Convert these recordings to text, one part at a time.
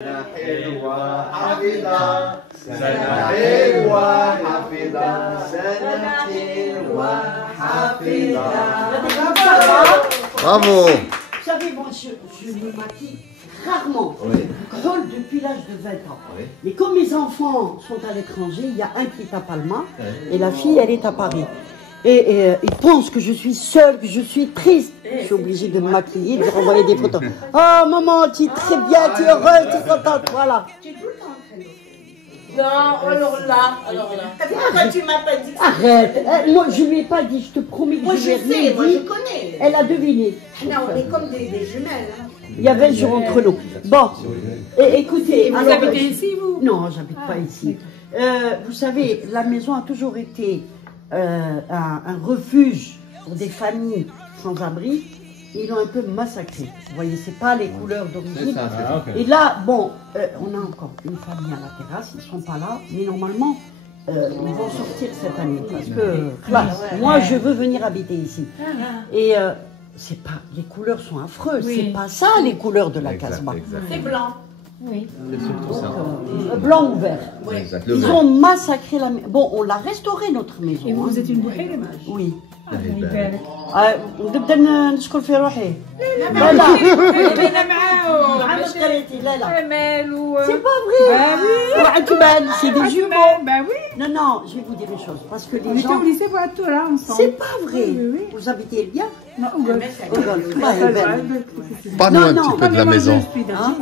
حلوة حافظة سنة حلوة حافظة سنة حلوة حافظة. Bravo. Vous savez, moi, je me maquille rarement. Crôle depuis l'âge de 20 ans. Oui. Mais comme mes enfants sont à l'étranger, il y a un qui est à Palma et la fille, elle est à Paris. Et ils pensent que je suis seule, que je suis triste. Je suis obligée de me maquiller, de leur envoyer des photos. Oh maman, tu es très bien, tu es heureuse, tu es contente, voilà. Tu es tout le temps en train de... Non, alors là. Pourquoi tu m'as pas dit ça? Arrête, moi je lui ai pas dit, je te promets que Moi je lui ai je sais, rien moi dit. je connais. Elle a deviné. Non, on est comme des jumelles. Hein. Il y avait le jour entre nous. Bon, écoutez. Vous alors, habitez ici, vous? Non, j'habite pas ici. Vous savez, la maison a toujours été un refuge pour des familles sans abri. Ils l'ont un peu massacré. Vous voyez, c'est pas les couleurs d'origine. Et là, bon, on a encore une famille à la terrasse. Ils sont pas là, mais normalement, ils vont sortir cette année parce que moi, je veux venir habiter ici. Et c'est pas, les couleurs sont affreuses. Oui. C'est pas ça les couleurs de la Casbah. C'est blanc. Oui. C'est surtout ça. Blanc ou vert. Exact. Ils ont massacré la maison. Bon, on l'a restaurée notre maison. Et vous êtes une bouhérima? Oui. يبارك. نبدا نشكر في روحي. لا لا. C'est pas vrai. C'est des jumeaux. Bah oui. Non, non, je vais vous dire une chose. Parce que On les était gens. au lycée Boato-là ensemble. C'est pas vrai. Oui, oui. Vous habitez bien? Non, au golf. Parle-nous un Non, petit non. peu de la maison. Hein?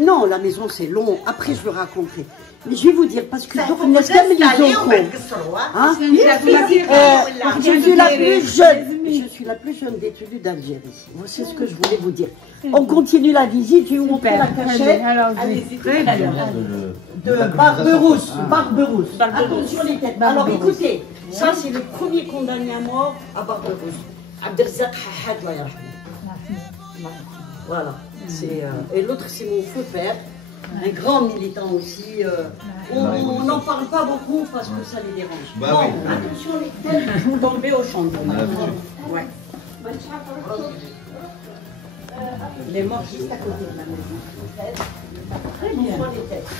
Non, la maison c'est long. Après je le raconterai. Mais je vais vous dire parce que Ça, donc, faut vous installer au Bed Qesroa. hein? Je suis la plus jeune des Tulus d'Algérie. C'est ce que je voulais vous dire. On continue la visite. Je vais vous montrer la cachette de Barberousse. Barberousse. Attention les têtes. Alors écoutez, ça c'est le premier condamné à mort à Barberousse. Abdelzak Hahad, Allah yarhamou. Voilà. Et l'autre c'est mon feu père. Un grand militant aussi. On n'en parle pas beaucoup parce que ça les dérange. Bah bon, oui. attention les têtes, tomber au champ. Ouais. Il est mort juste à côté de la maison. Très bien. Les têtes.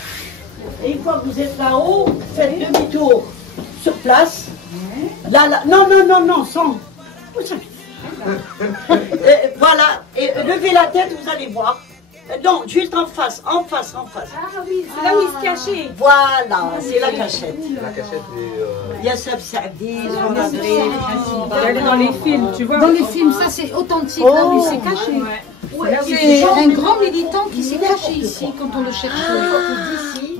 Et une fois que vous êtes là-haut, faites demi-tour sur place. Là, là. Non, non, non, non, sans. Voilà. Et levez la tête, vous allez voir. Non, juste en face, en face, en face. Ah oui, c'est là où il se cachait. Voilà, c'est la cachette. La cachette est... Yassab Saadi, Elle est dans les films, tu vois. Dans les films, ça c'est authentique, là où il s'est caché. C'est un grand militant qui s'est caché ici quand on le cherchait. D'ici,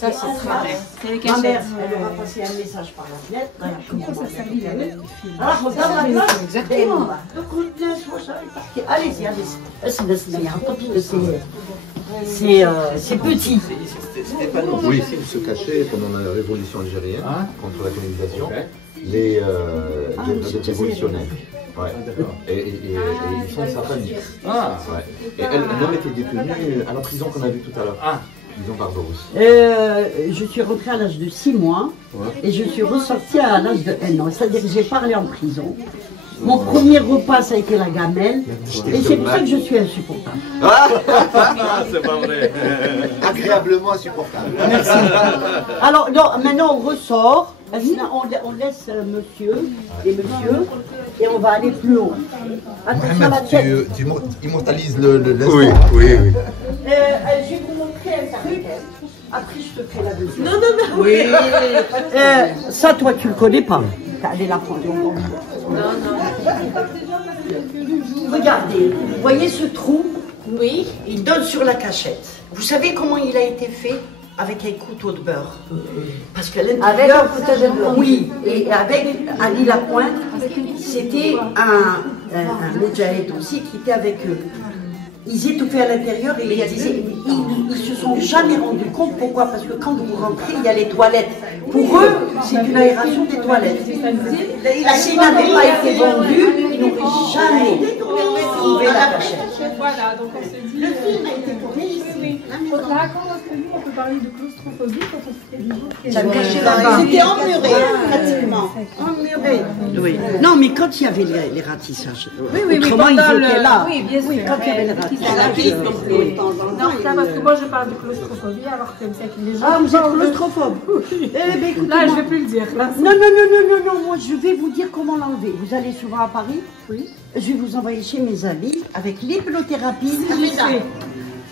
Ça c'est très bien. C'est les ma mère, cachettes. elle aura passé un message par la fenêtre. Pourquoi ça servit la lettre? Alors, regarde maintenant. Exactement. Allez-y, c'est petit. Stéphane voulait essayer de se cacher pendant la révolution algérienne contre la colonisation. Les révolutionnaires. Ouais. Et ils sont de sa famille. Ah. Ouais. Et l'homme était détenu à la prison qu'on a vue tout à l'heure. Prison Barberousse. Je suis rentrée à l'âge de 6 mois et je suis ressortie à l'âge de 1 an. C'est-à-dire que j'ai parlé en prison. Mon premier repas, ça a été la gamelle. Et c'est pour ça que je suis insupportable. C'est pas vrai. Agréablement insupportable. Merci. Alors, non, maintenant on ressort. On laisse monsieur et monsieur et on va aller plus haut. Attention à la tête. Tu immortalises l'instant. Oui. Je vais vous montrer un truc. Après, je te fais la deuxième. Non, non, non. Oui. Ça, toi, tu le connais pas. Allez la prendre. Regardez, vous voyez ce trou? Oui. Il donne sur la cachette. Vous savez comment il a été fait? Avec un couteau de beurre. Parce que l'intérieur, oui, et avec Ali Lapointe, c'était un Moudjahid aussi qui était avec eux. Ils étouffaient à l'intérieur et ils disaient, ils se sont jamais rendus compte. Pourquoi? Parce que quand vous rentrez, il y a les toilettes. Pour eux, c'est une aération des toilettes. S'il n'avait pas été vendu, ils n'auraient jamais trouvé la cachette. Voilà, donc on se dit. Le film a été tourné ici. Là, comment est-ce que nous, on peut parler de claustrophobie quand on se fait du jour? Ça me cachait là-bas. C'était emmuré, pratiquement. Emmuré. Oui. Non, mais quand il y avait les ratissages. Oui, autrement, ils pendant étaient là. Oui, bien sûr. Oui, quand il y avait les ratissages. Non, ça, parce que moi, je parle de claustrophobie, alors que c'est que les gens... Ah, vous êtes claustrophobe. Eh bien, écoutez, Là, je vais plus le dire. Là, non, non, moi je vais vous dire comment l'enlever. Vous allez souvent à Paris? Oui. Je vais vous envoyer chez mes amis avec l'hypnothérapie.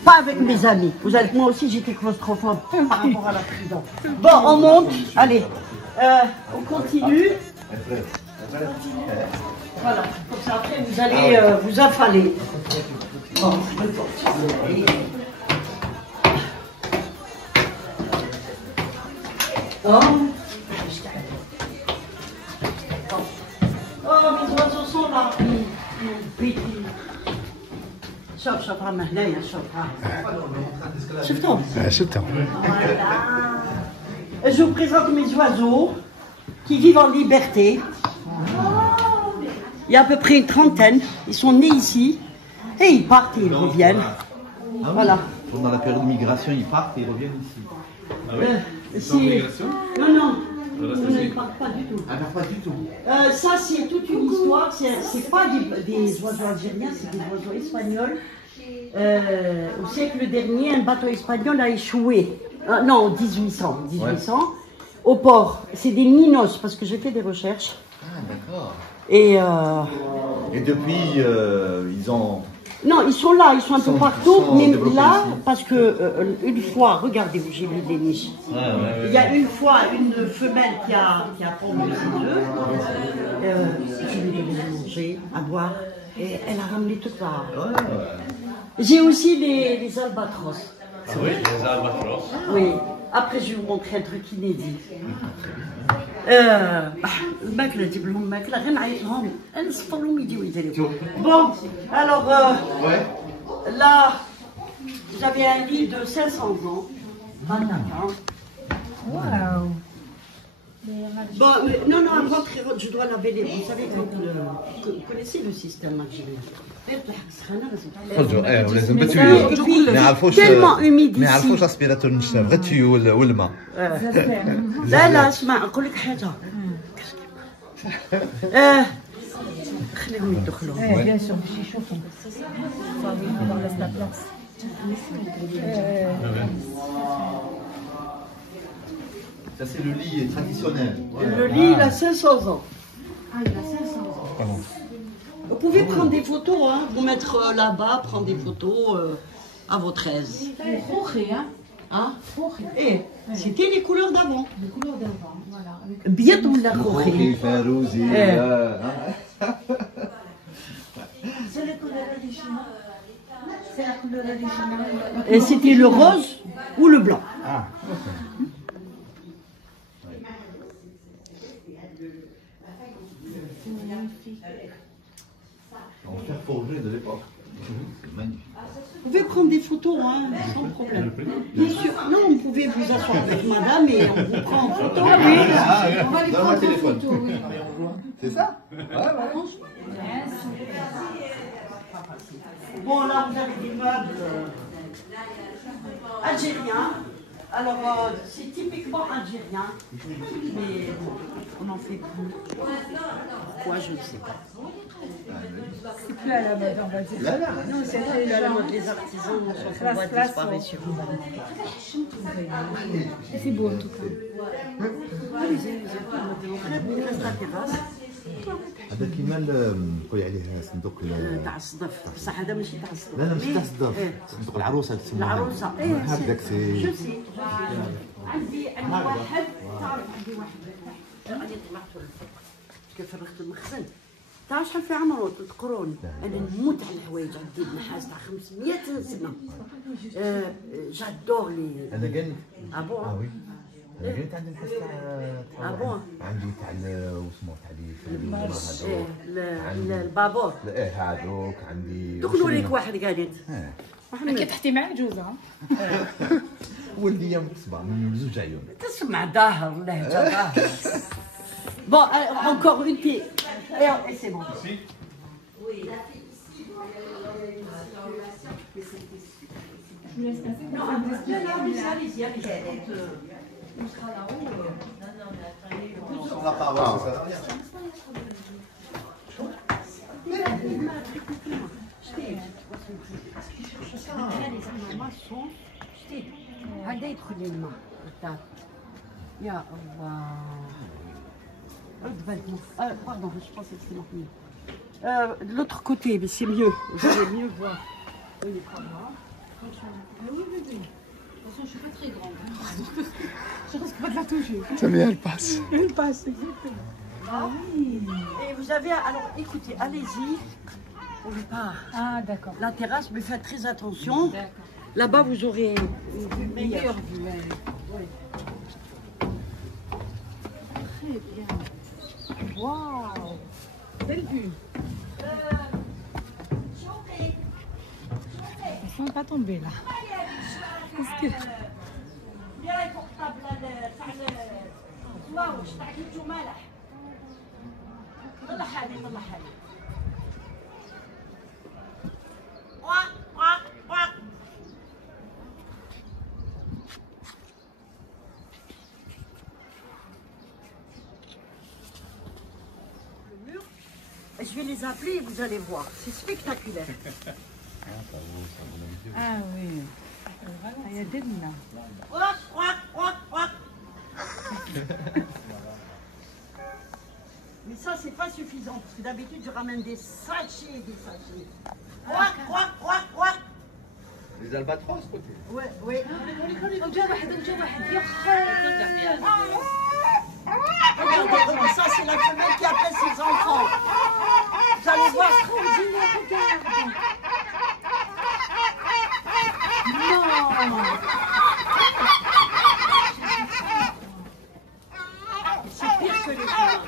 Pas avec mes amis. Vous allez, moi aussi j'étais claustrophobe par rapport à la prison. Bon, on monte. Allez, on continue. Voilà, comme ça après vous allez vous affaler. Bon, Oh, mes oiseaux sont là. شوف شوف راهم هنايا شوف شفتهم شفتهم. Je vous présente mes oiseaux qui vivent en liberté. Il y a à peu près une trentaine. Ils sont nés ici et ils partent et ils reviennent. Voilà. Pendant la période de migration, ils partent et ils reviennent ici. Ah oui? Non, non. Ils ne partent pas du tout. Ah, pas du tout. Ça, c'est toute une histoire. C'est pas des oiseaux algériens, c'est des oiseaux espagnols. Au siècle dernier, un bateau espagnol a échoué. Non, en 1800. Au port. C'est des minos, parce que j'ai fait des recherches. Ah, d'accord. Et depuis, ils ont... Non, ils sont là, ils sont un peu partout, mais là, parce que une fois, regardez où j'ai mis des niches. Il y a une fois une femelle qui a pondu ses œufs. Je lui ai donné à manger, à boire, et elle a ramené toute la... J'ai aussi les albatros. Oui, les albatros. Oui. Après, je vais vous montrer un truc inédit. الماكله نجيب لهم ماكله غير نعيط لهم نصفر لهم يجيو يديروا. Bon, alors là, j'avais un lit de 500 ans. Waouh. Bon, non, avant, je dois laver les. Vous savez, vous connaissez le système algérien. ولازم بتويول. ما يعرفوش tellement humide ما ici. يعرفوش اسبيراتور النشام غير تيول والماء. لا اسمع نقول لك حاجه. خليهم يدخلوا. Bien sûr, je suis chaud. On laisse la place. Ça, c'est le lit traditionnel. Le lit, il a 500 ans. Ah, il a 500 ans. Vous pouvez prendre des photos, hein, vous mettre là-bas, prendre des photos à votre aise. Hein? Et c'était les couleurs d'avant. Les couleurs d'avant, voilà. Bien tout la couleur. C'est les couleurs originales. C'est la couleur originale. Et c'était le rose ou le blanc. Ah. En fer forgé de l'époque. C'est magnifique. Vous pouvez prendre des photos, hein, sans problème. Bien sûr, non, vous pouvez vous asseoir avec madame et on vous prend en photo. On va les prendre en photo, oui. C'est ça? Bon, là, vous avez des meubles algériens. Alors, c'est typiquement algérien, mais on n'en fait plus. Pourquoi, je ne sais pas. C'est plus à la mode, on va dire. Non, c'était la mode des artisans, on s'en fout, va disparaître sur vous. C'est beau en tout cas. Il reste la terrasse. هذا كيما نقول عليه صندوق تاع الصدف، بصح هذا ماشي تاع الصدف. لا ماشي تاع الصدف، صندوق العروسه تسموها. العروسه، هكذاك سي. شو سي؟ عندي واحد، تعرف عندي واحد أنا طلعته للفوق كيف فرغت المخزن. تعرف شحال في عمره تذكرون؟ أنا نموت على الحوايج عندي النحاس تاع 500 سنة. جادور لي. أنا كان. أبون. وي. أنا كانت عندي النحاس تاع. أبون. عندي تاع واسمه تاع البابور. ايه هذوك عندي. دخلوا لك واحد قالت. كي تحتي مع جوزها. ولدي مكسبه من زوج عيون. تسمع ظاهر لهجة ظاهر. Bon, encore une pied. Et c'est bon. vous laisse passer. Non, allez-y. On sera là-haut. On va pas avoir ça va rien. هذا يدخل الماء يا الله pardon je pense que c'est maintenant de l'autre côté mais c'est mieux vous allez mieux voir oui les caméras Oui. De toute façon, je suis pas très grande. Je risque pas de la toucher. Ça mais elle passe. Elle passe, exactement. Ah oui. et vous avez alors écoutez allez-y on n'est pas Ah, d'accord. la terrasse mais faites très attention D'accord. là-bas vous aurez une vue meilleure Meilleure vue, ouais. Très bien. Waouh. Belle vue. Attention, pas tomber là. Est-ce que... Je vais les appeler et vous allez voir c'est spectaculaire Ah oui. Il y a des là. Mais ça, c'est pas suffisant, parce que d'habitude, je ramène des sachets et des sachets. Les albatros, côté. Ouais, ouais. Regardez, ça, c'est la femelle qui appelle ses enfants. Vous allez voir. C'est pire que les femmes.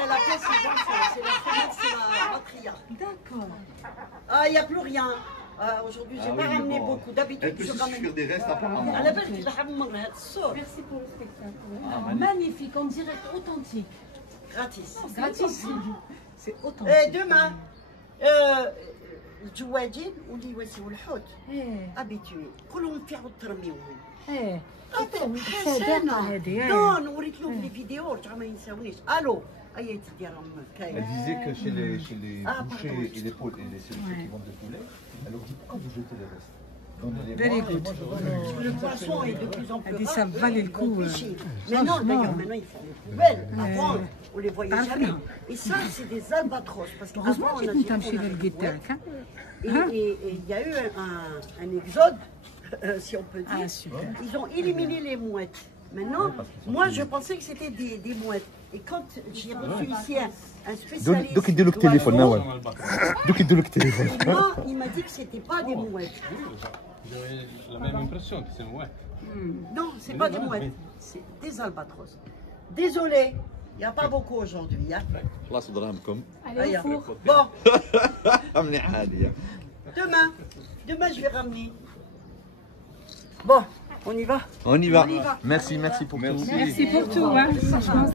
Elle appelle ses enfants. C'est la femelle, c'est la matriarche. D'accord. Ah, il n'y a plus rien. Aujourd'hui, j'ai pas ramené beaucoup. Elle D'habitude, peut je se ramène. suivre des restes apparemment. À la base, je ramène ça. Merci pour le spectacle. Magnifique, en direct authentique. Gratis. Gratis. C'est authentique. دما الجواجين واللي يواسيو الحوت ابيتوي كلهم فيعوا ترميوهم ايه صدقة هذه نو وريت لهم لي فيديو رجعوا ما ينساونيش الو اي تدي راهم Elle كاين disait que chez les Ah, bouchers pardon. et les pots et les ceux qui vendent des poulets, elle leur dit pourquoi vous jetez les restes. Donnez-les Very moi, et good. moi, je redonne. le poisson est de plus en plus Elle dit, rare, ça eux, valait ils le vont coup, pêcher. Mais non, d'ailleurs, maintenant ils font des poubelles. Avant, on les voyait jamais. Et ça, c'est des albatros. Parce Heureusement qu'avant, que on a tu dit t'as qu'on le avait des guetteur. mouettes. Et il y a eu un exode, si on peut dire. Ah, super. Ils ont éliminé les mouettes. Maintenant, moi je pensais que c'était des mouettes. Et quand j'ai reçu ici un spécialiste, دوك يديروا لك تليفون ناول دوك يديروا لك تليفون moi, il m'a dit que c'était pas des mouettes. J'avais la même impression que c'est ouais. Non, c'est pas des mouettes, c'est des albatros. Désolé, il n'y a pas beaucoup aujourd'hui. Hein. خلاص دراهمكم Allez au four. Bon, مليحه هذه demain je vais ramener. Bon, on y va. On y va. Merci pour tout. Merci pour tout. Hein. Franchement,